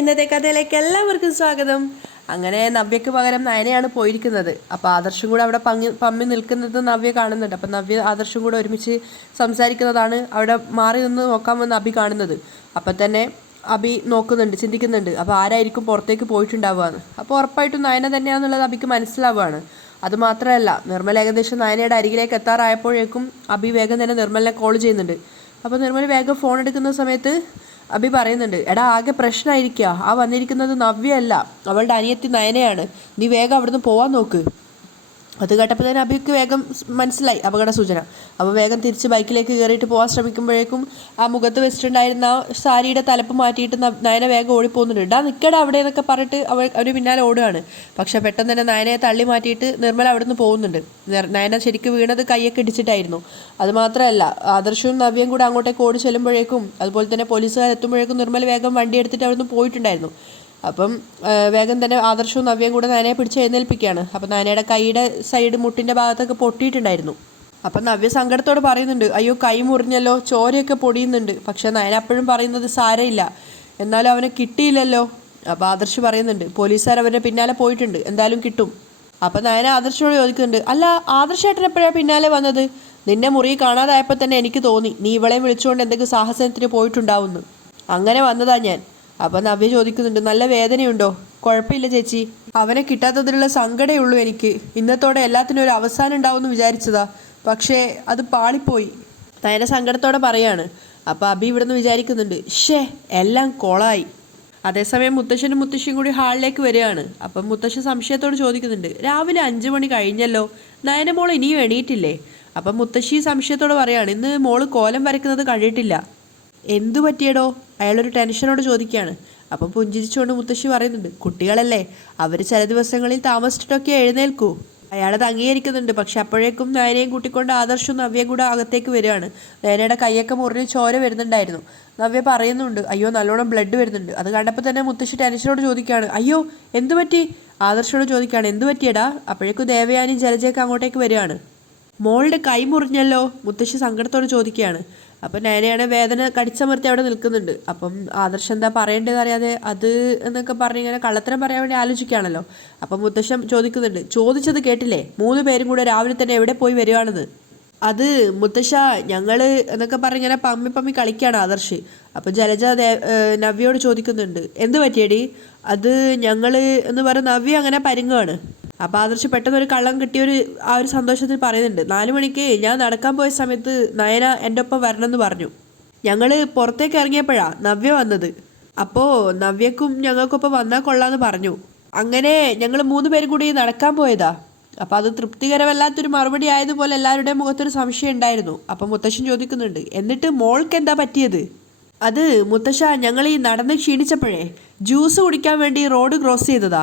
ഇന്നത്തെ കഥയിലേക്ക് എല്ലാവർക്കും സ്വാഗതം. അങ്ങനെ നവ്യക്ക് പകരം നയനയാണ് പോയിരിക്കുന്നത്. അപ്പോൾ ആദർശം കൂടെ അവിടെ പമ്മി നിൽക്കുന്നത് നവ്യ കാണുന്നുണ്ട്. അപ്പം നവ്യ ആദർശം കൂടെ ഒരുമിച്ച് സംസാരിക്കുന്നതാണ് അവിടെ മാറി നിന്ന് നോക്കാമെന്ന് അഭി കാണുന്നത്. അപ്പം തന്നെ അഭി നോക്കുന്നുണ്ട്, ചിന്തിക്കുന്നുണ്ട്, അപ്പോൾ ആരായിരിക്കും പുറത്തേക്ക് പോയിട്ടുണ്ടാവുകയെന്ന്. അപ്പോൾ ഉറപ്പായിട്ടും നയന തന്നെയാണെന്നുള്ളത് അഭിക്ക് മനസ്സിലാവുകയാണ്. അതുമാത്രമല്ല, നിർമ്മൽ ഏകദേശം നയനയുടെ അരികിലേക്ക് എത്താറായപ്പോഴേക്കും അഭി വേഗം തന്നെ നിർമ്മലിനെ കോൾ ചെയ്യുന്നുണ്ട്. അപ്പോൾ നിർമ്മൽ വേഗം ഫോൺ എടുക്കുന്ന സമയത്ത് അഭി പറയുന്നുണ്ട്, എടാ ആകെ പ്രശ്നമായിരിക്കുക, ആ വന്നിരിക്കുന്നത് നവ്യയല്ല, അവളുടെ അനിയത്തി നയനയാണ്, നീ വേഗം അവിടുന്ന് പോവാൻ നോക്ക്. അത് കേട്ടപ്പോൾ തന്നെ അഭിക്ക് വേഗം മനസ്സിലായി അപകട സൂചന. അപ്പോൾ വേഗം തിരിച്ച് ബൈക്കിലേക്ക് കയറിയിട്ട് പോകാൻ ശ്രമിക്കുമ്പോഴേക്കും ആ മുഖത്ത് വെച്ചിട്ടുണ്ടായിരുന്ന സാരിയുടെ തലപ്പ് മാറ്റിയിട്ട് നയന വേഗം ഓടിപ്പോകുന്നുണ്ട്. ഇടാ നിൽക്കടാ അവിടെ എന്നൊക്കെ പറഞ്ഞിട്ട് അവർ പിന്നാലെ ഓടുകയാണ്. പക്ഷെ പെട്ടെന്ന് തന്നെ നയനയെ തള്ളി മാറ്റിയിട്ട് നിർമ്മല അവിടെ നിന്ന് പോകുന്നുണ്ട്. നയന ശരിക്കും വീണത് കൈയൊക്കെ ഇടിച്ചിട്ടായിരുന്നു. അതുമാത്രമല്ല, ആദർശവും നവ്യയും കൂടെ അങ്ങോട്ടേക്ക് ഓടി ചെല്ലുമ്പോഴേക്കും അതുപോലെ തന്നെ പോലീസുകാർ എത്തുമ്പോഴേക്കും നിർമ്മല വേഗം വണ്ടി എടുത്തിട്ട് അവിടെ നിന്ന് പോയിട്ടുണ്ടായിരുന്നു. അപ്പം വേഗം തന്നെ ആദർശവും നവ്യയും കൂടെ നയനയെ പിടിച്ച് എഴുന്നേൽപ്പിക്കുകയാണ്. അപ്പം നയനയുടെ കൈയുടെ സൈഡ് മുട്ടിൻ്റെ ഭാഗത്തൊക്കെ പൊട്ടിയിട്ടുണ്ടായിരുന്നു. അപ്പം നവ്യ സങ്കടത്തോട് പറയുന്നുണ്ട്, അയ്യോ കൈ മുറിഞ്ഞല്ലോ, ചോരയൊക്കെ പൊടിയുന്നുണ്ട്. പക്ഷെ നയന അപ്പോഴും പറയുന്നത് സാരമില്ല, എന്നാലും അവനെ കിട്ടിയില്ലല്ലോ. അപ്പോൾ ആദർശ് പറയുന്നുണ്ട്, പോലീസുകാർ അവൻ്റെ പിന്നാലെ പോയിട്ടുണ്ട്, എന്തായാലും കിട്ടും. അപ്പം നയന ആദർശോട് ചോദിക്കുന്നുണ്ട്, അല്ല ആദർശേട്ടൻ എപ്പോഴാണ് പിന്നാലെ വന്നത്? നിന്നെ മുറി കാണാതായപ്പോൾ തന്നെ എനിക്ക് തോന്നി നീ ഇവളെ വിളിച്ചുകൊണ്ട് എന്തെങ്കിലും സാഹസത്തിന് പോയിട്ടുണ്ടാവുന്നു, അങ്ങനെ വന്നതാ ഞാൻ. അപ്പം നവ്യ ചോദിക്കുന്നുണ്ട്, നല്ല വേദനയുണ്ടോ? കുഴപ്പമില്ല ചേച്ചി, അവനെ കിട്ടാത്തതിലുള്ള സങ്കടമേ ഉള്ളൂ എനിക്ക്. ഇന്നത്തോടെ എല്ലാത്തിനും ഒരു അവസാനം ഉണ്ടാവുമെന്ന് വിചാരിച്ചതാ, പക്ഷേ അത് പാളിപ്പോയി. നയന സങ്കടത്തോടെ പറയാണ്. അപ്പോൾ അഭി ഇവിടുന്ന് വിചാരിക്കുന്നുണ്ട്, ഷേ എല്ലാം കൊളായി. അതേസമയം മുത്തശ്ശനും മുത്തശ്ശിയും കൂടി ഹാളിലേക്ക് വരികയാണ്. അപ്പം മുത്തശ്ശൻ സംശയത്തോട് ചോദിക്കുന്നുണ്ട്, രാവിലെ 5 മണി കഴിഞ്ഞല്ലോ, നയന മോൾ ഇനിയും എണീറ്റില്ലേ? അപ്പം മുത്തശ്ശി സംശയത്തോട് പറയാണ്, ഇന്ന് മോള് കോലം വരയ്ക്കുന്നത് കണ്ടിട്ടില്ല. എന്തു പറ്റിയടോ? അയാളൊരു ടെൻഷനോട് ചോദിക്കുകയാണ്. അപ്പം പുഞ്ചിരിച്ചുകൊണ്ട് മുത്തശ്ശി പറയുന്നുണ്ട്, കുട്ടികളല്ലേ, അവർ ചില ദിവസങ്ങളിൽ താമസിച്ചിട്ടൊക്കെ എഴുന്നേൽക്കൂ. അയാളത് അംഗീകരിക്കുന്നുണ്ട്. പക്ഷെ അപ്പോഴേക്കും നയനയും കൂട്ടിക്കൊണ്ട് ആദർശവും നവ്യയും കൂടെ അകത്തേക്ക് വരികയാണ്. നയനയുടെ കൈയൊക്കെ മുറിഞ്ഞ് ചോര വരുന്നുണ്ടായിരുന്നു. നവ്യ പറയുന്നുണ്ട്, അയ്യോ നല്ലോണം ബ്ലഡ് വരുന്നുണ്ട്. അത് കണ്ടപ്പോൾ തന്നെ മുത്തശ്ശി ടെൻഷനോട് ചോദിക്കുകയാണ്, അയ്യോ എന്തു പറ്റി? ആദർശനോട് ചോദിക്കുകയാണ്, എന്തു പറ്റിയടാ? അപ്പോഴേക്കും ദേവയാനി ജലജയൊക്കെ അങ്ങോട്ടേക്ക് വരികയാണ്. മോളുടെ കൈ മുറിഞ്ഞല്ലോ, മുത്തശ്ശി സങ്കടത്തോട് ചോദിക്കുകയാണ്. അപ്പം നയനയാണ് വേദന കടിച്ചമർത്തി അവിടെ നിൽക്കുന്നുണ്ട്. അപ്പം ആദർശം എന്താ പറയേണ്ടത് അറിയാതെ അത് എന്നൊക്കെ പറഞ്ഞ് ഇങ്ങനെ കള്ളത്തരം പറയാൻ വേണ്ടി ആലോചിക്കുകയാണല്ലോ. അപ്പം മുത്തശ്ശൻ ചോദിക്കുന്നുണ്ട്, ചോദിച്ചത് കേട്ടില്ലേ? 3 പേരും കൂടെ രാവിലെ തന്നെ എവിടെ പോയി വരികയാണെന്ന്. അത് മുത്തശ്ശ ഞങ്ങൾ എന്നൊക്കെ പറഞ്ഞ് ഇങ്ങനെ പമ്മി കളിക്കുകയാണ് ആദർശ്. അപ്പം ജലജ നവ്യയോട് ചോദിക്കുന്നുണ്ട്, എന്ത് പറ്റിയടി? അത് ഞങ്ങൾ എന്ന് പറഞ്ഞ് നവ്യ അങ്ങനെ പരുങ്ങുകയാണ്. അപ്പോൾ ആദർശ് പെട്ടെന്ന് ഒരു കള്ളം കിട്ടിയൊരു ആ ഒരു സന്തോഷത്തിൽ പറയുന്നുണ്ട്, 4 മണിക്ക് ഞാൻ നടക്കാൻ പോയ സമയത്ത് നയന എൻ്റെ ഒപ്പം വരണമെന്ന് പറഞ്ഞു. ഞങ്ങൾ പുറത്തേക്ക് ഇറങ്ങിയപ്പോഴാണ് നവ്യ വന്നത്. അപ്പോൾ നവ്യക്കും ഞങ്ങൾക്കൊപ്പം വന്നാൽ കൊള്ളാമെന്ന് പറഞ്ഞു. അങ്ങനെ ഞങ്ങൾ 3 പേരും കൂടി നടക്കാൻ പോയതാ. അപ്പോൾ അത് തൃപ്തികരമല്ലാത്തൊരു മറുപടി ആയതുപോലെ എല്ലാവരുടെയും മുഖത്തൊരു സംശയം ഉണ്ടായിരുന്നു. അപ്പം മുത്തശ്ശൻ ചോദിക്കുന്നുണ്ട്, എന്നിട്ട് മോൾക്ക് എന്താ പറ്റിയത്? അത് മുത്തശ്ശ, ഞങ്ങൾ ഈ നടന്ന് ക്ഷീണിച്ചപ്പോഴേ ജ്യൂസ് കുടിക്കാൻ വേണ്ടി റോഡ് ക്രോസ് ചെയ്തതാ.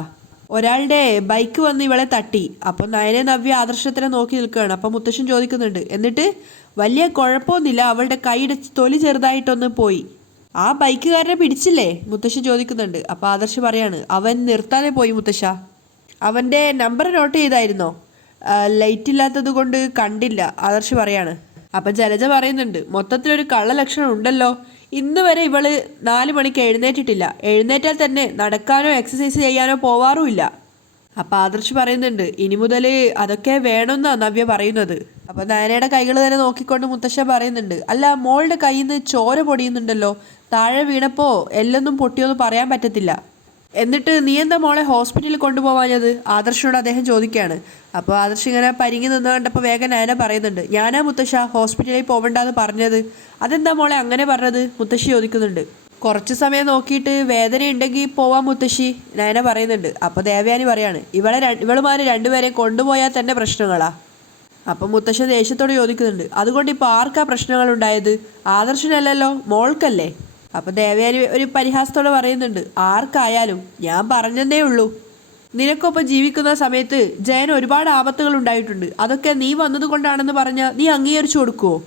ഒരാളുടെ ബൈക്ക് വന്ന് ഇവളെ തട്ടി. അപ്പം നയനെ നവ്യ ആദർശത്തിനെ നോക്കി നിൽക്കുകയാണ്. അപ്പം മുത്തശ്ശൻ ചോദിക്കുന്നുണ്ട്, എന്നിട്ട്? വലിയ കുഴപ്പമൊന്നുമില്ല, അവളുടെ കൈയുടെ തൊലി ചെറുതായിട്ടൊന്ന് പോയി. ആ ബൈക്കുകാരനെ പിടിച്ചില്ലേ? മുത്തശ്ശൻ ചോദിക്കുന്നുണ്ട്. അപ്പോൾ ആദർശ് പറയാണ്, അവൻ നിർത്താതെ പോയി മുത്തശ്ശ. അവൻ്റെ നമ്പർ നോട്ട് ചെയ്തായിരുന്നോ? ലൈറ്റ് ഇല്ലാത്തത് കൊണ്ട് കണ്ടില്ല, ആദർശ് പറയാണ്. അപ്പം ജലജ പറയുന്നുണ്ട്, മൊത്തത്തിലൊരു കള്ളലക്ഷണം ഉണ്ടല്ലോ. ഇന്ന് വരെ ഇവള് 4 മണിക്ക് എഴുന്നേറ്റിട്ടില്ല. എഴുന്നേറ്റാൽ തന്നെ നടക്കാനോ എക്സസൈസ് ചെയ്യാനോ പോവാറുമില്ല. അപ്പം ആദർശ് പറയുന്നുണ്ട്, ഇനി മുതൽ അതൊക്കെ വേണമെന്നാണ് നവ്യ പറയുന്നത്. അപ്പം നയനയുടെ കൈകൾ തന്നെ നോക്കിക്കൊണ്ട് മുത്തശ്ശൻ പറയുന്നുണ്ട്, അല്ല മോളുടെ കയ്യിൽ നിന്ന് ചോര പൊടിയുന്നുണ്ടല്ലോ, താഴെ വീണപ്പോൾ എല്ലൊന്നും പൊട്ടിയൊന്നും പറയാൻ പറ്റത്തില്ല. എന്നിട്ട് നീ എന്താ മോളെ ഹോസ്പിറ്റലിൽ കൊണ്ടുപോവാഞ്ഞത്? ആദർശനോട് അദ്ദേഹം ചോദിക്കുകയാണ്. അപ്പോൾ ആദർശ് ഇങ്ങനെ പരിങ്ങി നിന്ന് കണ്ടപ്പോൾ വേഗം നയന പറയുന്നുണ്ട്, ഞാനാ മുത്തശ്ശ ഹോസ്പിറ്റലിൽ പോകണ്ടെന്ന് പറഞ്ഞത്. അതെന്താ മോളെ അങ്ങനെ പറഞ്ഞത്? മുത്തശ്ശി ചോദിക്കുന്നുണ്ട്. കുറച്ച് സമയം നോക്കിയിട്ട് വേദന ഉണ്ടെങ്കിൽ പോവാൻ മുത്തശ്ശി, നയന പറയുന്നുണ്ട്. അപ്പോൾ ദേവയാനി പറയാണ്, ഇവളുമാർ 2 പേരെ കൊണ്ടുപോയാൽ തന്നെ പ്രശ്നങ്ങളാ. അപ്പം മുത്തശ്ശൻ ദേഷ്യത്തോട് ചോദിക്കുന്നുണ്ട്, അതുകൊണ്ട് ഇപ്പോൾ ആർക്കാ പ്രശ്നങ്ങൾ ഉണ്ടായത്? ആദർശനല്ലല്ലോ, മോൾക്കല്ലേ? അപ്പം ദേവയാനി ഒരു പരിഹാസത്തോടെ പറയുന്നുണ്ട്, ആർക്കായാലും ഞാൻ പറഞ്ഞതേ ഉള്ളൂ. നിനക്കൊപ്പം ജീവിക്കുന്ന സമയത്ത് ജയന് ഒരുപാട് ആപത്തുകൾ ഉണ്ടായിട്ടുണ്ട്, അതൊക്കെ നീ വന്നതുകൊണ്ടാണെന്ന് പറഞ്ഞാൽ നീ അംഗീകരിച്ചു കൊടുക്കുമോ?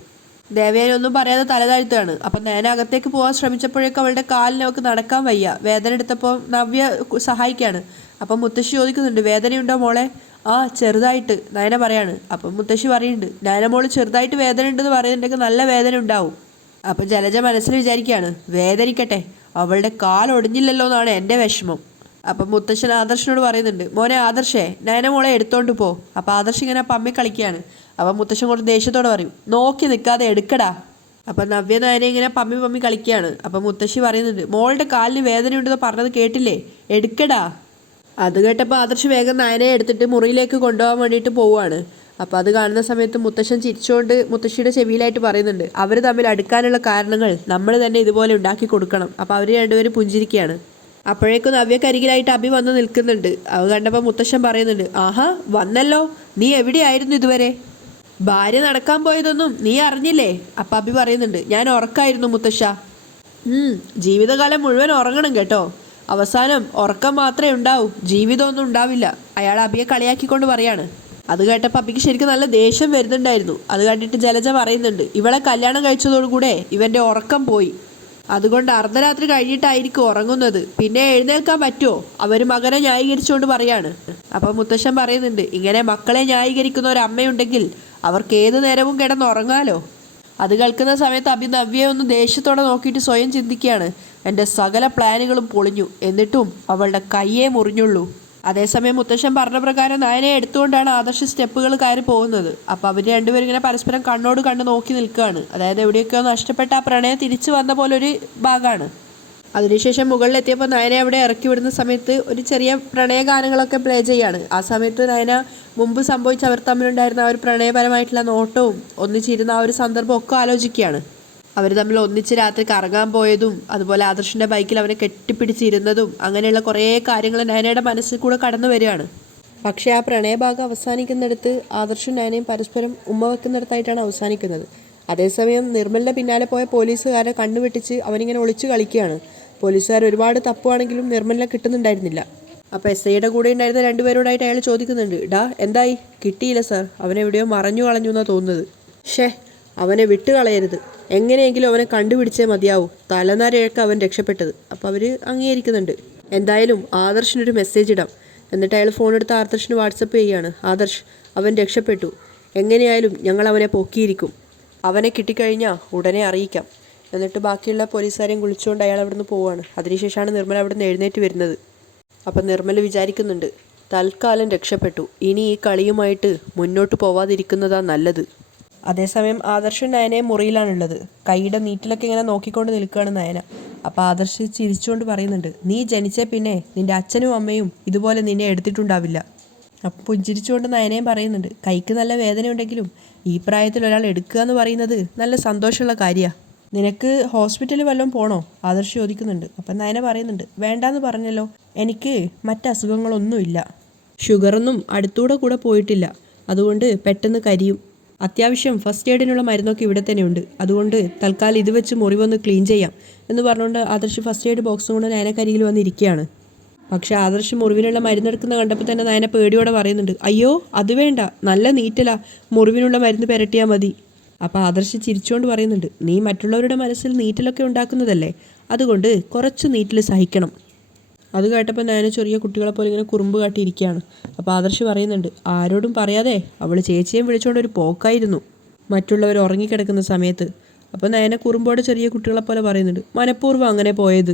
ദേവയാനി ഒന്നും പറയാതെ തലതാഴ്ത്തുകയാണ്. അപ്പം നയന അകത്തേക്ക് പോകാൻ ശ്രമിച്ചപ്പോഴേക്കും അവളുടെ കാലിന് അവൾക്ക് നടക്കാൻ വയ്യ. വേദന എടുത്തപ്പോൾ നവ്യ സഹായിക്കുകയാണ്. അപ്പം മുത്തശ്ശി ചോദിക്കുന്നുണ്ട്, വേദനയുണ്ടോ മോളെ? ആ ചെറുതായിട്ട്, നയന പറയാണ്. അപ്പം മുത്തശ്ശി പറയുന്നുണ്ട്, നയന മോള് ചെറുതായിട്ട് വേദന ഉണ്ടെന്ന് പറയുന്നുണ്ടെങ്കിൽ നല്ല വേദന ഉണ്ടാവും. അപ്പം ജലജ മനസ്സിൽ വിചാരിക്കുകയാണ്, വേദനിക്കട്ടെ, അവളുടെ കാലൊടിഞ്ഞില്ലല്ലോ എന്നാണ് എൻ്റെ വിഷമം. അപ്പം മുത്തശ്ശൻ ആദർശനോട് പറയുന്നുണ്ട്, മോനെ ആദർശേ നയന മോളെ എടുത്തോണ്ട് പോ. അപ്പം ആദർശ് ഇങ്ങനെ പമ്മി കളിക്കുകയാണ്. അപ്പം മുത്തശ്ശൻ കുറച്ച് ദേഷ്യത്തോടെ പറയും, നോക്കി നിൽക്കാതെ എടുക്കടാ. അപ്പം നവ്യ നയനെ ഇങ്ങനെ പമ്മി പമ്മി കളിക്കുകയാണ്. അപ്പം മുത്തശ്ശി പറയുന്നുണ്ട്, മോളുടെ കാലിന് വേദനയുണ്ടെന്ന് പറഞ്ഞത് കേട്ടില്ലേ, എടുക്കടാ. അത് കേട്ടപ്പോൾ ആദർശ് വേഗം നയനെ എടുത്തിട്ട് മുറിയിലേക്ക് കൊണ്ടുപോകാൻ വേണ്ടിയിട്ട് പോവുകയാണ്. അപ്പോൾ അത് കാണുന്ന സമയത്ത് മുത്തശ്ശൻ ചിരിച്ചുകൊണ്ട് മുത്തശ്ശിയുടെ ചെവിയിലായിട്ട് പറയുന്നുണ്ട്, അവർ തമ്മിൽ അടുക്കാനുള്ള കാരണങ്ങൾ നമ്മൾ തന്നെ ഇതുപോലെ ഉണ്ടാക്കി കൊടുക്കണം. അപ്പോൾ അവർ രണ്ടുപേരും പുഞ്ചിരിക്കുകയാണ്. അപ്പോഴേക്കും നവ്യക്കരികിലായിട്ട് അഭി വന്ന് നിൽക്കുന്നുണ്ട്. അത് കണ്ടപ്പോൾ മുത്തശ്ശൻ പറയുന്നുണ്ട്, ആഹാ വന്നല്ലോ, നീ എവിടെയായിരുന്നു ഇതുവരെ? ഭാര്യ നടക്കാൻ പോയതൊന്നും നീ അറിഞ്ഞില്ലേ? അപ്പം അഭി പറയുന്നുണ്ട്, ഞാൻ ഉറക്കായിരുന്നു മുത്തശ്ശ. ജീവിതകാലം മുഴുവൻ ഉറങ്ങണം കേട്ടോ, അവസാനം ഉറക്കം മാത്രമേ ഉണ്ടാവൂ, ജീവിതമൊന്നും ഉണ്ടാവില്ല. അയാൾ അഭിയെ കളിയാക്കിക്കൊണ്ട് പറയാണ്. അത് കേട്ടപ്പോൾ അഭിക്ക് ശരിക്കും നല്ല ദേഷ്യം വരുന്നുണ്ടായിരുന്നു. അത് കണ്ടിട്ട് ജലജ പറയുന്നുണ്ട്, ഇവളെ കല്യാണം കഴിച്ചതോടുകൂടെ ഇവൻ്റെ ഉറക്കം പോയി, അതുകൊണ്ട് അർദ്ധരാത്രി കഴിഞ്ഞിട്ടായിരിക്കും ഉറങ്ങുന്നത്, പിന്നെ എഴുന്നേൽക്കാൻ പറ്റുമോ? അവർ മകനെ ന്യായീകരിച്ചുകൊണ്ട് പറയാണ്. അപ്പം മുത്തശ്ശൻ പറയുന്നുണ്ട്, ഇങ്ങനെ മക്കളെ ന്യായീകരിക്കുന്ന ഒരു അമ്മയുണ്ടെങ്കിൽ അവർക്ക് ഏത് നേരവും കിടന്നുറങ്ങാലോ. അത് കേൾക്കുന്ന സമയത്ത് അഭി നവ്യയെ ഒന്ന് ദേഷ്യത്തോടെ നോക്കിയിട്ട് സ്വയം ചിന്തിക്കുകയാണ്, എൻ്റെ സകല പ്ലാനുകളും പൊളിഞ്ഞു, എന്നിട്ടും അവളുടെ കയ്യേ മുറിഞ്ഞുള്ളൂ. അതേസമയം മുത്തശ്ശൻ പറഞ്ഞ പ്രകാരം നയനെ എടുത്തുകൊണ്ടാണ് ആദർശ് സ്റ്റെപ്പുകൾ കയറി പോകുന്നത്. അപ്പോൾ അവർ രണ്ടുപേരും ഇങ്ങനെ പരസ്പരം കണ്ണോട് കണ്ട് നോക്കി നിൽക്കുകയാണ്. അതായത് എവിടെയൊക്കെയോ നഷ്ടപ്പെട്ട ആ പ്രണയം തിരിച്ചു വന്ന പോലൊരു ഭാഗമാണ്. അതിനുശേഷം മുകളിലെത്തിയപ്പോൾ നയനെ അവിടെ ഇറക്കി വിടുന്ന സമയത്ത് ഒരു ചെറിയ പ്രണയഗാനങ്ങളൊക്കെ പ്ലേ ചെയ്യാണ്. ആ സമയത്ത് നയന മുമ്പ് സംഭവിച്ച അവർ തമ്മിലുണ്ടായിരുന്ന ആ ഒരു പ്രണയപരമായിട്ടുള്ള നോട്ടവും ഒന്നിച്ചിരുന്ന ആ ഒരു സന്ദർഭം ഒക്കെ ആലോചിക്കുകയാണ്. അവർ തമ്മിൽ ഒന്നിച്ച് രാത്രി കറങ്ങാൻ പോയതും അതുപോലെ ആദർശിൻ്റെ ബൈക്കിൽ അവനെ കെട്ടിപ്പിടിച്ചിരുന്നതും അങ്ങനെയുള്ള കുറേ കാര്യങ്ങൾ നയനയുടെ മനസ്സിൽ കൂടെ കടന്നു വരികയാണ്. പക്ഷേ ആ പ്രണയഭാഗം അവസാനിക്കുന്നിടത്ത് ആദർശും നയനയും പരസ്പരം ഉമ്മ വെക്കുന്നിടത്തായിട്ടാണ് അവസാനിക്കുന്നത്. അതേസമയം നിർമ്മലിൻ്റെ പിന്നാലെ പോയ പോലീസുകാരെ കണ്ണുവെട്ടിച്ച് അവനിങ്ങനെ ഒളിച്ചു കളിക്കുകയാണ്. പോലീസുകാർ ഒരുപാട് തപ്പുവാണെങ്കിലും നിർമ്മലിനെ കിട്ടുന്നുണ്ടായിരുന്നില്ല. അപ്പോൾ എസ് ഐയുടെ കൂടെ ഉണ്ടായിരുന്ന രണ്ടുപേരോടായിട്ട് അയാൾ ചോദിക്കുന്നുണ്ട്, എന്തായി? കിട്ടിയില്ല സാർ, അവനെവിടെയോ മറഞ്ഞു കളഞ്ഞു എന്നാണ് തോന്നുന്നത്. അവനെ വിട്ടുകളയരുത്, എങ്ങനെയെങ്കിലും അവനെ കണ്ടുപിടിച്ചേ മതിയാവൂ, തലനാരിഴക്ക് അവൻ രക്ഷപ്പെട്ടത്. അപ്പോൾ അവർ അംഗീകരിക്കുന്നുണ്ട്. എന്തായാലും ആദർശിനൊരു മെസ്സേജ് ഇടാം. എന്നിട്ട് അയാൾ ഫോൺ എടുത്ത് ആദർശിന് വാട്സപ്പ് ചെയ്യുകയാണ്, ആദർശ് അവൻ രക്ഷപ്പെട്ടു, എങ്ങനെയായാലും ഞങ്ങൾ അവനെ പൊക്കിയിരിക്കും, അവനെ കിട്ടിക്കഴിഞ്ഞാൽ ഉടനെ അറിയിക്കാം. എന്നിട്ട് ബാക്കിയുള്ള പോലീസുകാരെയും വിളിച്ചുകൊണ്ട് അയാൾ അവിടെ നിന്ന് പോവുകയാണ്. അതിനുശേഷമാണ് നിർമ്മല അവിടെ നിന്ന് എഴുന്നേറ്റ് വരുന്നത്. അപ്പം നിർമ്മല വിചാരിക്കുന്നുണ്ട്, തൽക്കാലം രക്ഷപ്പെട്ടു, ഇനി ഈ കളിയുമായിട്ട് മുന്നോട്ട് പോവാതിരിക്കുന്നതാണ് നല്ലത്. അതേസമയം ആദർശും നയനയും മുറിയിലാണുള്ളത്. കൈയുടെ നീറ്റിലൊക്കെ ഇങ്ങനെ നോക്കിക്കൊണ്ട് നിൽക്കുകയാണ് നയന. അപ്പോൾ ആദർശ് ചിരിച്ചുകൊണ്ട് പറയുന്നുണ്ട്, നീ ജനിച്ച പിന്നെ നിൻ്റെ അച്ഛനും അമ്മയും ഇതുപോലെ നിന്നെ എടുത്തിട്ടുണ്ടാവില്ല. അപ്പം പുഞ്ചിരിച്ചുകൊണ്ട് നയനയും പറയുന്നുണ്ട്, കൈക്ക് നല്ല വേദനയുണ്ടെങ്കിലും ഈ പ്രായത്തിൽ ഒരാൾ എടുക്കുക എന്ന് പറയുന്നത് നല്ല സന്തോഷമുള്ള കാര്യമാണ്. നിനക്ക് ഹോസ്പിറ്റലിൽ വല്ലതും പോകണോ? ആദർശ് ചോദിക്കുന്നുണ്ട്. അപ്പം നയന പറയുന്നുണ്ട്, വേണ്ടാന്ന് പറഞ്ഞല്ലോ, എനിക്ക് മറ്റസുഖങ്ങളൊന്നുമില്ല, ഷുഗറൊന്നും അടുത്തൂടെ കൂടെ പോയിട്ടില്ല, അതുകൊണ്ട് പെട്ടെന്ന് കരിയും, അത്യാവശ്യം ഫസ്റ്റ് എയ്ഡിനുള്ള മരുന്നൊക്കെ ഇവിടെ തന്നെ ഉണ്ട്, അതുകൊണ്ട് തൽക്കാലം ഇത് വെച്ച് മുറിവൊന്ന് ക്ലീൻ ചെയ്യാം എന്ന് പറഞ്ഞുകൊണ്ട് ആദർശ് ഫസ്റ്റ് എയ്ഡ് ബോക്സും കൊണ്ട് നയനക്കരികിൽ വന്നിരിക്കുകയാണ്. പക്ഷേ ആദർശ് മുറിവിനുള്ള മരുന്നെടുക്കുന്ന കണ്ടപ്പോൾ തന്നെ നയന പേടിയോടെ പറയുന്നുണ്ട്, അയ്യോ അത് വേണ്ട, നല്ല നീറ്റലാ, മുറിവിനുള്ള മരുന്ന് പുരട്ടിയാൽ മതി. അപ്പോൾ ആദർശ് ചിരിച്ചുകൊണ്ട് പറയുന്നുണ്ട്, നീ മറ്റുള്ളവരുടെ മനസ്സിൽ നീറ്റലൊക്കെ ഉണ്ടാക്കുന്നതല്ലേ, അതുകൊണ്ട് കുറച്ച് നീറ്റൽ സഹിക്കണം. അത് കേട്ടപ്പോൾ നയന ചെറിയ കുട്ടികളെപ്പോലെ ഇങ്ങനെ കുറുമ്പ് കാട്ടിയിരിക്കുകയാണ്. അപ്പോൾ ആദർശ് പറയുന്നുണ്ട്, ആരോടും പറയാതെ അവൾ ചേച്ചിയെയും വിളിച്ചുകൊണ്ട് ഒരു പോക്കായിരുന്നു മറ്റുള്ളവർ ഉറങ്ങിക്കിടക്കുന്ന സമയത്ത്. അപ്പോൾ നയന കുറുമ്പോടെ ചെറിയ കുട്ടികളെപ്പോലെ പറയുന്നുണ്ട്, മനഃപൂർവ്വം അങ്ങനെ പോയത്,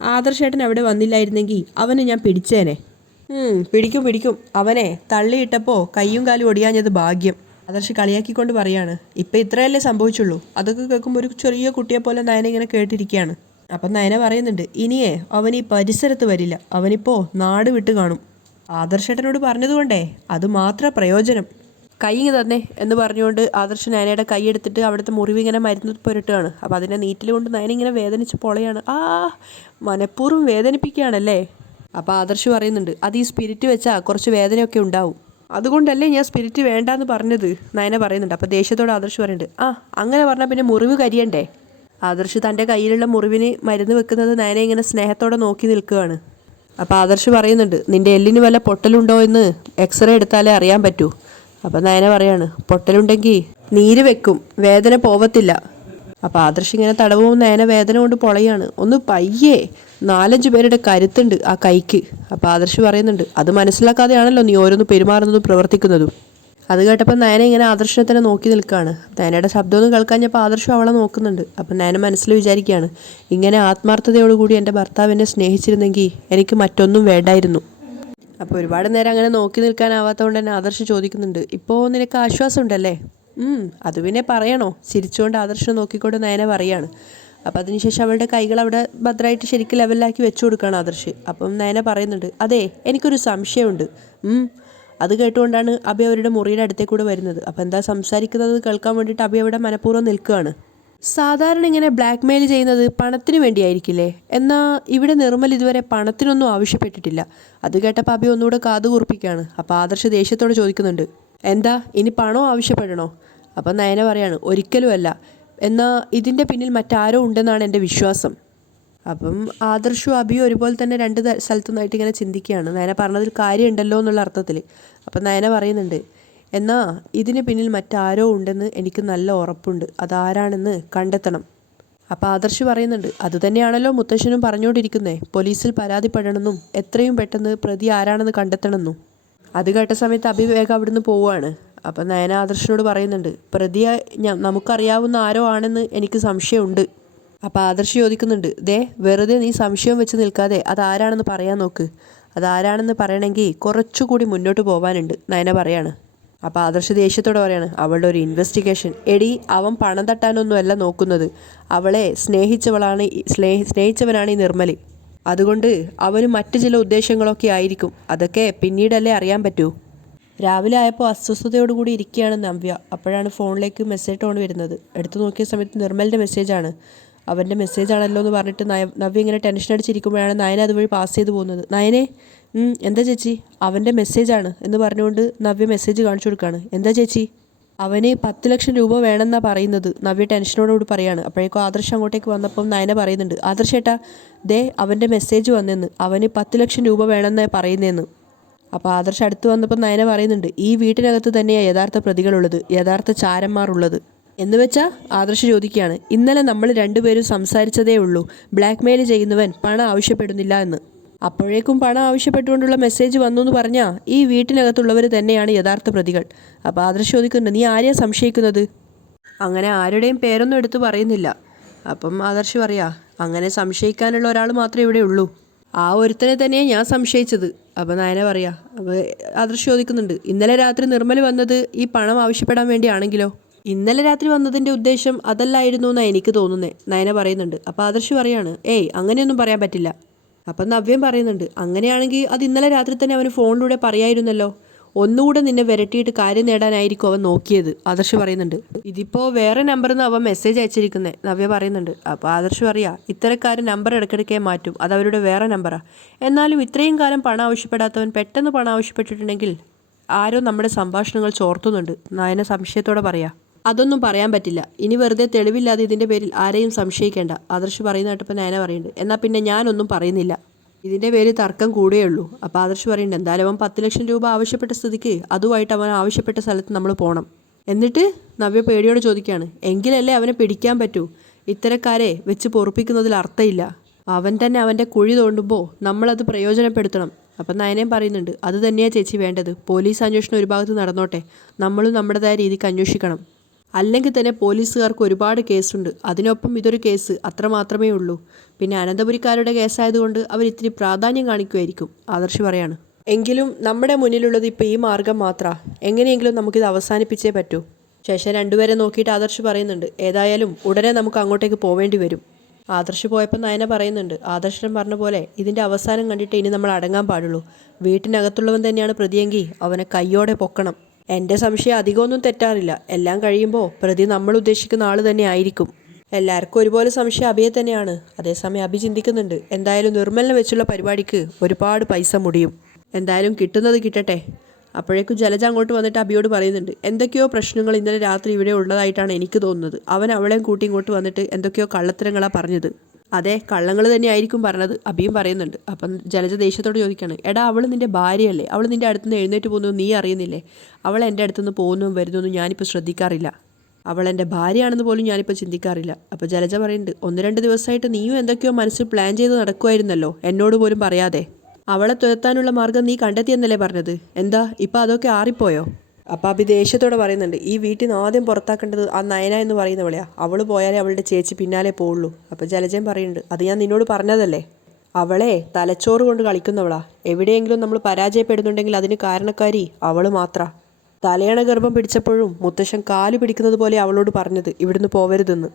ആദർശേട്ടൻ അവിടെ വന്നില്ലായിരുന്നെങ്കിൽ അവനെ ഞാൻ പിടിച്ചേനെ. പിടിക്കും, അവനെ തള്ളിയിട്ടപ്പോൾ കയ്യും കാലും ഒടിയാഞ്ഞത് ഭാഗ്യം. ആദർശ് കളിയാക്കിക്കൊണ്ട് പറയാണ്. ഇപ്പം ഇത്രയല്ലേ സംഭവിച്ചുള്ളൂ. അതൊക്കെ കേൾക്കുമ്പോൾ ഒരു ചെറിയ കുട്ടിയെപ്പോലെ നയന ഇങ്ങനെ കേട്ടിരിക്കുകയാണ്. അപ്പം നയന പറയുന്നുണ്ട്, ഇനിയേ അവൻ ഈ പരിസരത്ത് വരില്ല, അവനിപ്പോൾ നാട് വിട്ട് കാണും. ആദർശേട്ടനോട് പറഞ്ഞതുകൊണ്ടേ അത് മാത്രം പ്രയോജനം. കൈ തന്നെ എന്ന് പറഞ്ഞുകൊണ്ട് ആദർശ് നയനയുടെ കൈ എടുത്തിട്ട് അവിടുത്തെ മുറിവ് ഇങ്ങനെ മരുന്ന് പുരട്ടുകയാണ്. അപ്പോൾ അതിനെ നീറ്റിൽ കൊണ്ട് നയന ഇങ്ങനെ വേദനിച്ച് പൊളയാണ്. മനഃപൂർവ്വം വേദനിപ്പിക്കുകയാണല്ലേ. അപ്പോൾ ആദർശ് പറയുന്നുണ്ട്, അത് ഈ സ്പിരിറ്റ് വെച്ചാൽ കുറച്ച് വേദനയൊക്കെ ഉണ്ടാവും, അതുകൊണ്ടല്ലേ ഞാൻ സ്പിരിറ്റ് വേണ്ടാന്ന് പറഞ്ഞത് നയന പറയുന്നുണ്ട്. അപ്പോൾ ദേഷ്യത്തോട് ആദർശ് പറയുന്നുണ്ട്, അങ്ങനെ പറഞ്ഞാൽ പിന്നെ മുറിവ് കരിയണ്ടേ. ആദർശ് തൻ്റെ കയ്യിലുള്ള മുറിവിന് മരുന്ന് വെക്കുന്നത് നയനെ ഇങ്ങനെ സ്നേഹത്തോടെ നോക്കി നിൽക്കുകയാണ്. അപ്പോൾ ആദർശ് പറയുന്നുണ്ട്, നിൻ്റെ എല്ലിന് വല്ല പൊട്ടലുണ്ടോ എന്ന് എക്സ്റേ എടുത്താലേ അറിയാൻ പറ്റൂ. അപ്പോൾ നയന പറയാണ്, പൊട്ടലുണ്ടെങ്കിൽ നീര് വെക്കും, വേദന പോവത്തില്ല. അപ്പോൾ ആദർശ് ഇങ്ങനെ തടവും നയന വേദന കൊണ്ട് പൊളയാണ്. ഒന്ന് പയ്യേ, 4-5 പേരുടെ കരുത്തുണ്ട് ആ കൈക്ക്. അപ്പോൾ ആദർശ് പറയുന്നുണ്ട്, അത് മനസ്സിലാക്കാതെയാണല്ലോ നീ ഓരോന്ന് പെരുമാറുന്നതും പ്രവർത്തിക്കുന്നതും. അത് കേട്ടപ്പോൾ നയന ഇങ്ങനെ ആദർശനെ തന്നെ നോക്കി നിൽക്കുകയാണ്. നയനയുടെ ശബ്ദമൊന്നും കേൾക്കാഞ്ഞപ്പോൾ ആദർശം അവളെ നോക്കുന്നുണ്ട്. അപ്പം നയന മനസ്സിൽ വിചാരിക്കുകയാണ്, ഇങ്ങനെ ആത്മാർത്ഥതയോടുകൂടി എൻ്റെ ഭർത്താവിനെ സ്നേഹിച്ചിരുന്നെങ്കിൽ എനിക്ക് മറ്റൊന്നും വേണ്ടായിരുന്നു. അപ്പോൾ ഒരുപാട് നേരം അങ്ങനെ നോക്കി നിൽക്കാനാവാത്തതുകൊണ്ട് തന്നെ ആദർശ് ചോദിക്കുന്നുണ്ട്, ഇപ്പോൾ നിനക്ക് ആശ്വാസം ഉണ്ടല്ലേ? അത് പിന്നെ പറയണോ? ചിരിച്ചുകൊണ്ട് ആദർശം നോക്കിക്കൊണ്ട് നയന പറയാണ്. അപ്പം അതിനുശേഷം അവളുടെ കൈകൾ അവിടെ ഭദ്രമായിട്ട് ശരിക്കും ലെവലിലാക്കി വെച്ചു കൊടുക്കുകയാണ് ആദർശ്. അപ്പം നയന പറയുന്നുണ്ട്, അതെ എനിക്കൊരു സംശയമുണ്ട്. അത് കേട്ടുകൊണ്ടാണ് അഭി അവരുടെ മുറിയുടെ അടുത്തേക്കൂടെ വരുന്നത്. അപ്പോൾ എന്താ സംസാരിക്കുന്നത് കേൾക്കാൻ വേണ്ടിയിട്ട് അഭി അവിടെ മനഃപൂർവ്വം നിൽക്കുകയാണ്. സാധാരണ ഇങ്ങനെ ബ്ലാക്ക് മെയിൽ ചെയ്യുന്നത് പണത്തിന് വേണ്ടിയായിരിക്കില്ലേ? എന്നാൽ ഇവിടെ നിർമ്മൽ ഇതുവരെ പണത്തിനൊന്നും ആവശ്യപ്പെട്ടിട്ടില്ല. അത് കേട്ടപ്പോൾ അഭി ഒന്നുകൂടെ കാതു കൂർപ്പിക്കുകയാണ്. അപ്പോൾ ആദർശ് ദേഷ്യത്തോടെ ചോദിക്കുന്നുണ്ട്, എന്താ ഇനി പണം ആവശ്യപ്പെടണോ? അപ്പം നയന പറയാണ്, ഒരിക്കലുമല്ല. എന്നാൽ ഇതിൻ്റെ പിന്നിൽ മറ്റാരോ ഉണ്ടെന്നാണ് എൻ്റെ വിശ്വാസം. അപ്പം ആദർശവും അഭിയും ഒരുപോലെ തന്നെ രണ്ട് സ്ഥലത്തുനിന്നായിട്ട് ഇങ്ങനെ ചിന്തിക്കുകയാണ്. നയന പറഞ്ഞതിൽ കാര്യമുണ്ടല്ലോ എന്നുള്ള അർത്ഥത്തിൽ. അപ്പം നയന പറയുന്നുണ്ട്, എന്നാൽ ഇതിന് പിന്നിൽ മറ്റാരോ ഉണ്ടെന്ന് എനിക്ക് നല്ല ഉറപ്പുണ്ട്. അതാരാണെന്ന് കണ്ടെത്തണം. അപ്പോൾ ആദർശ് പറയുന്നുണ്ട്, അതുതന്നെയാണല്ലോ മുത്തശ്ശനും പറഞ്ഞുകൊണ്ടിരിക്കുന്നേ, പോലീസിൽ പരാതിപ്പെടണമെന്നും എത്രയും പെട്ടെന്ന് പ്രതി ആരാണെന്ന് കണ്ടെത്തണമെന്നും. അത് കേട്ട സമയത്ത് അഭി വേഗം അവിടുന്ന് പോവുകയാണ്. അപ്പം നയന ആദർശിനോട് പറയുന്നുണ്ട്, പ്രതിയെ നമുക്കറിയാവുന്ന ആരോ ആണെന്ന് എനിക്ക് സംശയമുണ്ട്. അപ്പോൾ ആദർശ് ചോദിക്കുന്നുണ്ട്, ദേ വെറുതെ നീ സംശയം വെച്ച് നിൽക്കാതെ അതാരാണെന്ന് പറയാൻ നോക്ക്. അതാരാണെന്ന് പറയണമെങ്കിൽ കുറച്ചുകൂടി മുന്നോട്ട് പോകാനുണ്ട്, നയന പറയാണ്. അപ്പോൾ ആദർശ് ദേഷ്യത്തോടെ പറയാണ്, അവളുടെ ഒരു ഇൻവെസ്റ്റിഗേഷൻ. എടി, അവൻ പണം തട്ടാനൊന്നുമല്ല നോക്കുന്നത്. അവളെ സ്നേഹിച്ചവനാണ് ഈ നിർമ്മൽ. അതുകൊണ്ട് അവന് മറ്റു ചില ഉദ്ദേശങ്ങളൊക്കെ ആയിരിക്കും. അതൊക്കെ പിന്നീടല്ലേ അറിയാൻ പറ്റൂ. രാവിലെ ആയപ്പോൾ അസ്വസ്ഥതയോടുകൂടി ഇരിക്കുകയാണ് നവ്യ. അപ്പോഴാണ് ഫോണിലേക്ക് മെസ്സേജ് ടോൺ വരുന്നത്. എടുത്തു നോക്കിയ സമയത്ത് നിർമ്മലിൻ്റെ മെസ്സേജാണ്. അവൻ്റെ മെസ്സേജാണല്ലോ എന്ന് പറഞ്ഞിട്ട് നവ്യ ഇങ്ങനെ ടെൻഷൻ അടിച്ചിരിക്കുമ്പോഴാണ് നയന അതുവഴി പാസ് ചെയ്ത് പോകുന്നത്. നയനെ, എന്താ ചേച്ചി? അവൻ്റെ മെസ്സേജാണ് എന്ന് പറഞ്ഞുകൊണ്ട് നവ്യ മെസ്സേജ് കാണിച്ചു കൊടുക്കുകയാണ്. എന്താ ചേച്ചി? അവന് 10 ലക്ഷം രൂപ വേണമെന്നാണ് പറയുന്നത്. നവ്യ ടെൻഷനോടുകൂടി പറയാണ്. അപ്പോഴേക്കും ആദർശ് അങ്ങോട്ടേക്ക് വന്നപ്പം നയന പറയുന്നുണ്ട്, ആദർശ് ഏട്ടാ, ദേ അവൻ്റെ മെസ്സേജ് വന്നെന്ന്, അവന് 10 ലക്ഷം രൂപ വേണമെന്നാണ് പറയുന്നതെന്ന്. അപ്പോൾ ആദർശ് അടുത്ത് വന്നപ്പോൾ നയന പറയുന്നുണ്ട്, ഈ വീട്ടിനകത്ത് തന്നെയാണ് യഥാർത്ഥ പ്രതികളുള്ളത്, യഥാർത്ഥ ചാരന്മാരുള്ളത്. എന്ന് വെച്ചാൽ ആദർശ് ചോദിക്കുകയാണ്, ഇന്നലെ നമ്മൾ രണ്ടുപേരും സംസാരിച്ചതേ ഉള്ളൂ, ബ്ലാക്ക് മെയിൽ ചെയ്യുന്നവൻ പണം ആവശ്യപ്പെടുന്നില്ല എന്ന്. അപ്പോഴേക്കും പണം ആവശ്യപ്പെട്ടുകൊണ്ടുള്ള മെസ്സേജ് വന്നു എന്ന് പറഞ്ഞാൽ ഈ വീട്ടിനകത്തുള്ളവർ തന്നെയാണ് യഥാർത്ഥ പ്രതികൾ. അപ്പോൾ ആദർശ് ചോദിക്കുന്നുണ്ട്, നീ ആരെയാണ് സംശയിക്കുന്നത്? അങ്ങനെ ആരുടെയും പേരൊന്നും എടുത്ത് പറയുന്നില്ല. അപ്പം ആദർശ് പറയാ, അങ്ങനെ സംശയിക്കാനുള്ള ഒരാൾ മാത്രമേ ഇവിടെ ഉള്ളൂ, ആ ഒരുത്തനെ തന്നെയാണ് ഞാൻ സംശയിച്ചത്. അപ്പോൾ നയന പറയാ. അപ്പോൾ ആദർശ് ചോദിക്കുന്നുണ്ട്, ഇന്നലെ രാത്രി നിർമ്മൽ വന്നത് ഈ പണം ആവശ്യപ്പെടാൻ വേണ്ടിയാണെങ്കിലോ? ഇന്നലെ രാത്രി വന്നതിൻ്റെ ഉദ്ദേശം അതല്ലായിരുന്നു എന്നാണ് എനിക്ക് തോന്നുന്നത്, നയന പറയുന്നുണ്ട്. അപ്പോൾ ആദർശ് പറയാണ്, ഏയ് അങ്ങനെയൊന്നും പറയാൻ പറ്റില്ല. അപ്പം നവ്യം പറയുന്നുണ്ട്, അങ്ങനെയാണെങ്കിൽ അത് ഇന്നലെ രാത്രി തന്നെ അവന് ഫോണിലൂടെ പറയായിരുന്നല്ലോ, ഒന്നുകൂടെ നിന്നെ വിരട്ടിയിട്ട് കാര്യം നേടാനായിരിക്കും അവൻ നോക്കിയത്. ആദർശ് പറയുന്നുണ്ട്, ഇതിപ്പോൾ വേറെ നമ്പറിൽ നിന്ന് അവൻ മെസ്സേജ് അയച്ചിരിക്കുന്നത്, നവ്യ പറയുന്നുണ്ട്. അപ്പോൾ ആദർശ് പറയാ, ഇത്തരക്കാർ നമ്പർ ഇടയ്ക്കിടയ്ക്കേ മാറ്റും, അത് അവരുടെ വേറെ നമ്പറാണ്. എന്നാലും ഇത്രയും കാലം പണം ആവശ്യപ്പെടാത്തവൻ പെട്ടെന്ന് പണം ആവശ്യപ്പെട്ടിട്ടുണ്ടെങ്കിൽ ആരോ നമ്മുടെ സംഭാഷണങ്ങൾ ചോർത്തുന്നുണ്ട്, നയന സംശയത്തോടെ പറയാ. അതൊന്നും പറയാൻ പറ്റില്ല, ഇനി വെറുതെ തെളിവില്ലാതെ ഇതിൻ്റെ പേരിൽ ആരെയും സംശയിക്കേണ്ട, ആദർശ് പറയുന്ന കേട്ടപ്പോൾ നയന പറയുന്നുണ്ട്, എന്നാൽ പിന്നെ ഞാനൊന്നും പറയുന്നില്ല, ഇതിൻ്റെ പേരിൽ തർക്കം കൂടുകയുള്ളൂ. അപ്പോൾ ആദർശ് പറയുന്നുണ്ട്, എന്തായാലും അവൻ 10 ലക്ഷം രൂപ ആവശ്യപ്പെട്ട സ്ഥിതിക്ക് അതുമായിട്ട് അവൻ ആവശ്യപ്പെട്ട സ്ഥലത്ത് നമ്മൾ പോകണം. എന്നിട്ട് നവ്യ പേടിയോട് ചോദിക്കുകയാണ്, എങ്കിലല്ലേ അവനെ പിടിക്കാൻ പറ്റൂ, ഇത്തരക്കാരെ വെച്ച് പൊറുപ്പിക്കുന്നതിൽ അർത്ഥമില്ല. അവൻ തന്നെ അവൻ്റെ കുഴി തോണ്ടുമ്പോൾ നമ്മളത് പ്രയോജനപ്പെടുത്തണം. അപ്പം നയനയും പറയുന്നുണ്ട്, അത് തന്നെയാണ് ചേച്ചി വേണ്ടത്, പോലീസ് അന്വേഷണം ഒരു ഭാഗത്ത് നടന്നോട്ടെ, നമ്മളും നമ്മുടേതായ രീതിക്ക് അന്വേഷിക്കണം. അല്ലെങ്കിൽ തന്നെ പോലീസുകാർക്ക് ഒരുപാട് കേസുണ്ട്, അതിനൊപ്പം ഇതൊരു കേസ്, അത്ര മാത്രമേ ഉള്ളൂ. പിന്നെ അനന്തപുരിക്കാരുടെ കേസായതുകൊണ്ട് അവർ ഇത്തിരി പ്രാധാന്യം കാണിക്കുമായിരിക്കും, ആദർശ് പറയാണ്. എങ്കിലും നമ്മുടെ മുന്നിലുള്ളത് ഇപ്പോൾ ഈ മാർഗം മാത്രമാണ്, എങ്ങനെയെങ്കിലും നമുക്കിത് അവസാനിപ്പിച്ചേ പറ്റൂ. ശേഷം രണ്ടുപേരെ നോക്കിയിട്ട് ആദർശ് പറയുന്നുണ്ട്, ഏതായാലും ഉടനെ നമുക്ക് അങ്ങോട്ടേക്ക് പോവേണ്ടി വരും. ആദർശ് പോയപ്പോൾ നയന പറയുന്നുണ്ട്, ആദർശൻ പറഞ്ഞ പോലെ ഇതിൻ്റെ അവസാനം കണ്ടിട്ട് ഇനി നമ്മൾ അടങ്ങാൻ പാടുള്ളൂ. വീട്ടിനകത്തുള്ളവൻ തന്നെയാണ് പ്രതിയെങ്കിൽ അവനെ കയ്യോടെ പൊക്കണം. എൻ്റെ സംശയം അധികമൊന്നും തെറ്റാറില്ല, എല്ലാം കഴിയുമ്പോൾ പ്രതി നമ്മൾ ഉദ്ദേശിക്കുന്ന ആൾ തന്നെ ആയിരിക്കും. എല്ലാവർക്കും ഒരുപോലെ സംശയം അഭിയെ തന്നെയാണ്. അതേസമയം അഭി ചിന്തിക്കുന്നുണ്ട്, എന്തായാലും നിർമ്മലിനെ വെച്ചുള്ള പരിപാടിക്ക് ഒരുപാട് പൈസ മുടിയും, എന്തായാലും കിട്ടുന്നത് കിട്ടട്ടെ. അപ്പോഴേക്കും ജലജ അങ്ങോട്ട് വന്നിട്ട് അഭിയോട് പറയുന്നുണ്ട്, എന്തൊക്കെയോ പ്രശ്നങ്ങൾ ഇന്നലെ രാത്രി ഇവിടെ ഉള്ളതായിട്ടാണ് എനിക്ക് തോന്നുന്നത്, അവൻ അവളെയും കൂട്ടി ഇങ്ങോട്ട് വന്നിട്ട് എന്തൊക്കെയോ കള്ളത്തരങ്ങളാണ് പറഞ്ഞത്. അതെ, കള്ളങ്ങൾ തന്നെയായിരിക്കും പറഞ്ഞത്, അഭിയും പറയുന്നുണ്ട്. അപ്പം ജലജ ദേഷ്യത്തോട് ചോദിക്കുകയാണ്, എടാ അവൾ നിൻ്റെ ഭാര്യയല്ലേ, അവൾ നിൻ്റെ അടുത്തുനിന്ന് എഴുന്നേറ്റ് പോകുന്നത് നീ അറിയുന്നില്ലേ? അവൾ എൻ്റെ അടുത്തുനിന്ന് പോകുന്നതും വരുന്നതും ഞാനിപ്പോൾ ശ്രദ്ധിക്കാറില്ല, അവൾ എൻ്റെ ഭാര്യയാണെന്ന് പോലും ഞാനിപ്പോൾ ചിന്തിക്കാറില്ല. അപ്പോൾ ജലജ പറയുന്നുണ്ട്, 1-2 ദിവസമായിട്ട് നീയും എന്തൊക്കെയോ മനസ്സിൽ പ്ലാൻ ചെയ്ത് നടക്കുമായിരുന്നല്ലോ, എന്നോട് പോലും പറയാതെ. അവളെ തുരത്താനുള്ള മാർഗം നീ കണ്ടെത്തിയെന്നല്ലേ പറഞ്ഞത്, എന്താ ഇപ്പം അതൊക്കെ ആറിപ്പോയോ? അപ്പോൾ അഭി ദേഷ്യത്തോടെ പറയുന്നുണ്ട്, ഈ വീട്ടിൽ നിന്ന് ആദ്യം പുറത്താക്കേണ്ടത് ആ നയന എന്ന് പറയുന്നവളെയാണ്. അവൾ പോയാലേ അവളുടെ ചേച്ചി പിന്നാലെ പോവുള്ളൂ. അപ്പോൾ ജലജയും പറയുന്നുണ്ട്, അത് ഞാൻ നിന്നോട് പറഞ്ഞതല്ലേ, അവളെ തലച്ചോറ് കൊണ്ട് കളിക്കുന്നവളാ. എവിടെയെങ്കിലും നമ്മൾ പരാജയപ്പെടുന്നുണ്ടെങ്കിൽ അതിന് കാരണക്കാരി അവൾ മാത്രം. തലയണ ഗർഭം പിടിച്ചപ്പോഴും മുത്തശ്ശൻ കാല് പിടിക്കുന്നത് പോലെ അവളോട് പറഞ്ഞത് ഇവിടുന്ന് പോവരുതെന്ന്.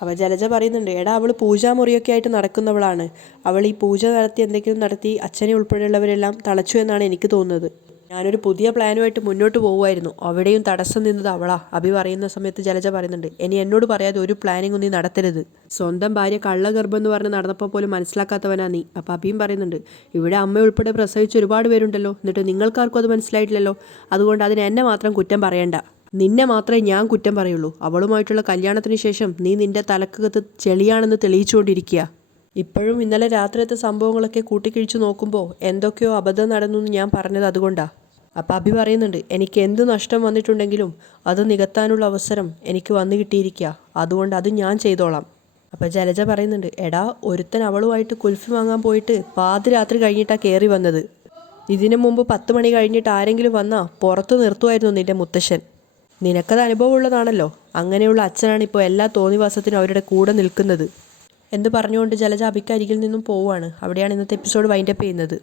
അപ്പോൾ ജലജ പറയുന്നുണ്ട്, എടാ അവൾ പൂജാമുറിയൊക്കെ ആയിട്ട് നടക്കുന്നവളാണ്. അവൾ ഈ പൂജ നടത്തി എന്തെങ്കിലും നടത്തി അച്ഛനെ ഉൾപ്പെടെയുള്ളവരെല്ലാം തളച്ചു എന്നാണ് എനിക്ക് തോന്നുന്നത്. ഞാനൊരു പുതിയ പ്ലാനുമായിട്ട് മുന്നോട്ട് പോകുമായിരുന്നു, അവിടെയും തടസ്സം നിന്നത് അവളാ. അഭി പറയുന്ന സമയത്ത് ജലജ പറയുന്നുണ്ട്, ഇനി എന്നോട് പറയാതെ ഒരു പ്ലാനിങ് നീ നടത്തരുത്. സ്വന്തം ഭാര്യ കള്ളഗർഭം എന്ന് പറഞ്ഞ് നടന്നപ്പോൾ പോലും മനസ്സിലാക്കാത്തവനാ നീ. അപ്പോൾ അഭിയും പറയുന്നുണ്ട്, ഇവിടെ അമ്മ ഉൾപ്പെടെ പ്രസവിച്ച് ഒരുപാട് പേരുണ്ടല്ലോ, എന്നിട്ട് നിങ്ങൾക്കാർക്കും അത് മനസ്സിലായിട്ടില്ലല്ലോ. അതുകൊണ്ട് അതിന് എന്നെ മാത്രം കുറ്റം പറയണ്ട. നിന്നെ മാത്രമേ ഞാൻ കുറ്റം പറയുള്ളൂ. അവളുമായിട്ടുള്ള കല്യാണത്തിന് ശേഷം നീ നിന്റെ തലക്കകത്ത് ചെളിയാണെന്ന് തെളിയിച്ചുകൊണ്ടിരിക്കുക. ഇപ്പോഴും ഇന്നലെ രാത്രിയത്തെ സംഭവങ്ങളൊക്കെ കൂട്ടിക്കിഴിച്ച് നോക്കുമ്പോൾ എന്തൊക്കെയോ അബദ്ധം നടന്നു എന്ന് ഞാൻ പറഞ്ഞത് അതുകൊണ്ടാണ്. അപ്പോൾ അഭി പറയുന്നുണ്ട്, എനിക്ക് എന്ത് നഷ്ടം വന്നിട്ടുണ്ടെങ്കിലും അത് നികത്താനുള്ള അവസരം എനിക്ക് വന്നു കിട്ടിയിരിക്കുക. അതുകൊണ്ട് അത് ഞാൻ ചെയ്തോളാം. അപ്പോൾ ജലജ പറയുന്നുണ്ട്, എടാ ഒരുത്തൻ അവളുമായിട്ട് കുൽഫി വാങ്ങാൻ പോയിട്ട് പാതിരാത്രി കഴിഞ്ഞിട്ടാണ് കയറി വന്നത്. ഇതിനു മുമ്പ് 10 മണി കഴിഞ്ഞിട്ട് ആരെങ്കിലും വന്നാൽ പുറത്ത് നിർത്തുമായിരുന്നു നിൻ്റെ മുത്തശ്ശൻ. നിനക്കത് അനുഭവമുള്ളതാണല്ലോ. അങ്ങനെയുള്ള അച്ഛനാണ് ഇപ്പോൾ എല്ലാ തോന്നിവാസത്തിനും അവരുടെ കൂടെ നിൽക്കുന്നത് എന്ന് പറഞ്ഞുകൊണ്ട് ജലജ അഭിക്കരികിൽ നിന്നും പോവുകയാണ്. അവിടെയാണ് ഇന്നത്തെ എപ്പിസോഡ് വൈൻഡപ്പ് ചെയ്യുന്നത്.